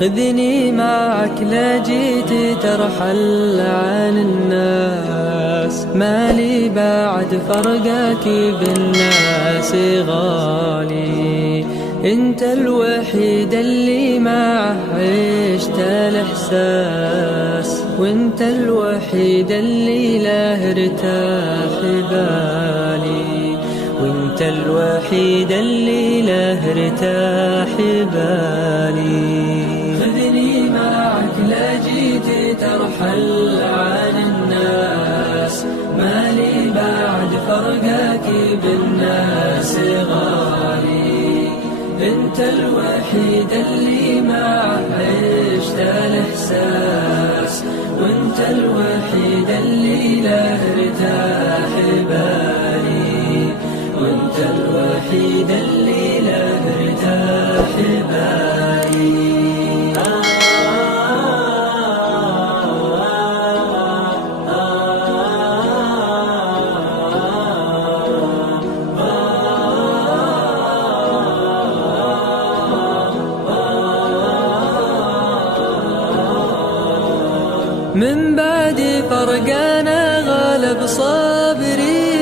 خذني معك لا جيت ترحل عن الناس، مالي بعد فرقك بالناس غالي. انت الوحيد اللي معه عشت الاحساس، وانت الوحيد اللي له ارتاح بالي، وانت الوحيد اللي له ارتاح بالي. خذني معك لا جيت ترحل عن الناس، مالي بعد فرقك بالناس غالي. انت الوحيد اللي معه عشت الاحساس، وانت الوحيد اللي له ارتاح بالي، وانت الوحيد اللي له ارتاح بالي. من بعد فرقنا غلب صبري،